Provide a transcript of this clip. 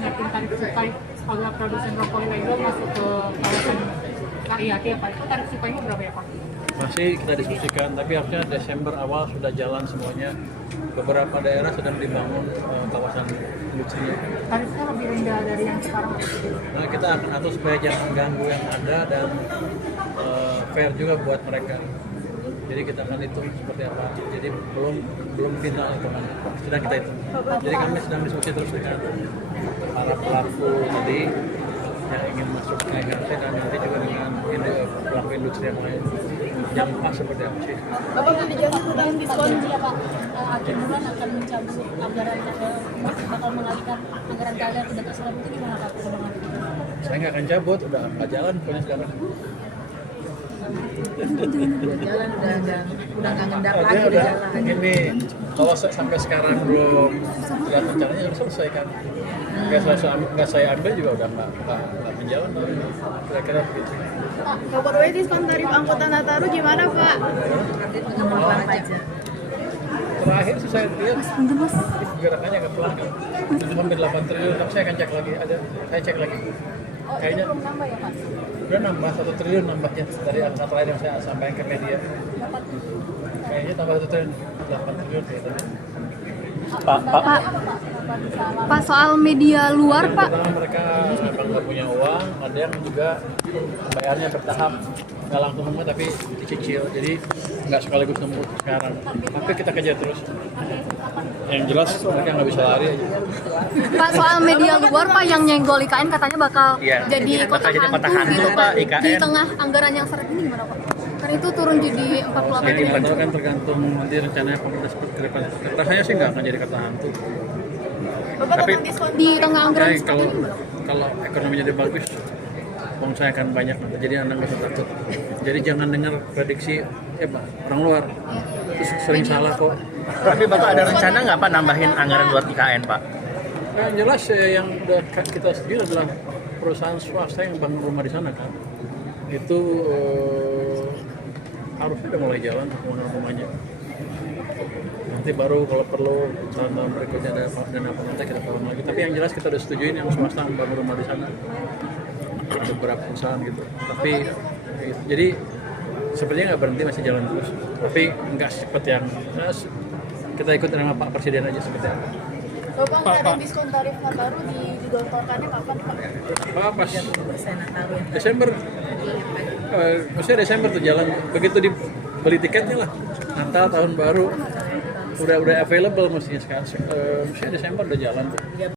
naikin tarif cukai agar produsen rokok ilegal masuk ke kawasan KIAT ya Pak. Itu tarif cukainya berapa ya Pak? Masih kita diskusikan, tapi harusnya Desember awal sudah jalan semuanya. Beberapa daerah sedang dibangun kawasan industrinya. Tarifnya lebih rendah dari yang sekarang. Nah, kita akan atur supaya jangan ganggu yang ada dan fair juga buat mereka. Jadi kita akan hitung seperti apa. Jadi belum final hitungan, sedang kita hitung. Jadi kami sedang diskusi terus dengan para pelaku tadi yang ingin masuk ke KIAT dan nanti juga dengan pelaku industri yang lain. Yang pas seperti apa sih? Bapak kan dijawab tentang diskon ya Pak. Akhir bulan akan mencabut anggaran bakal mengalihkan anggaran kalian ke data selam itu gimana Pak? Saya nggak akan cabut, udah nggak jalan pokoknya sekarang. Jalan udah nggak ngendap lagi Udah jalan. ini kalau sampai sekarang belum lihat rencananya harus selesaikan. Nggak saya ambil juga udah nggak menjalan. Kira-kira begitu. Pak, kabar diskon tarif angkutan Nataru gimana Pak? Pengembangan pajak. Terakhir sih saya lihat gerakannya agak pelan kan. Itu hampir 8 triliun, tapi saya akan cek lagi. Saya cek lagi. Oh, Kayaknya belum nambah ya Pak? udah nambah 1 triliun nambahnya dari angka terakhir yang saya sampaikan ke media. Kayaknya tambah 1 triliun, 8 triliun kayaknya. Pak, soal media luar Pak. Pertama mereka memang nggak punya uang, ada yang juga bayarnya bertahap, nggak langsung semua tapi dicicil, jadi nggak sekaligus nemu sekarang. Tapi kita kejar terus. Yang jelas mereka nggak bisa lari aja. Pak, soal media luar Pak yang nyenggol IKN katanya bakal jadi kota hantu gitu Pak. Di tengah anggaran yang seret ini gimana Pak? Karena itu turun jadi 48 Jadi triliun. itu kan tergantung nanti rencananya pemerintah seperti ke depan. Rasanya sih nggak akan jadi kata hantu. Bapak Tapi tentang diskon Di tengah anggaran Jadi seperti ini gimana? kalau ekonominya jadi bagus, uang saya akan banyak nanti. Jadi anda nggak usah takut. Jadi jangan dengar prediksi Pak orang luar. Itu sering salah kok. Tapi Bapak ada rencana nggak Pak nambahin anggaran buat IKN Pak? Nah, yang jelas yang udah kita sendiri adalah perusahaan swasta yang bangun rumah di sana kan. Itu harusnya udah mulai jalan pembangunan rumahnya. Nanti baru kalau perlu tahun berikutnya ada dana apa nanti kita bangun lagi. Tapi yang jelas kita udah setujuin yang swasta membangun rumah di sana. Ada beberapa perusahaan gitu. Tapi jadi sepertinya nggak berhenti, masih jalan terus. Tapi nggak seperti yang kita ikut dengan Pak Presiden aja seperti apa. Bapak nggak ada diskon tarif Nataru digelontorkannya kapan Pak? Pak pas Persen Nataru yang Desember, maksudnya Desember tuh jalan. Begitu dibeli tiketnya lah, Natal tahun baru udah available mestinya sekarang. Maksudnya Desember udah jalan tuh.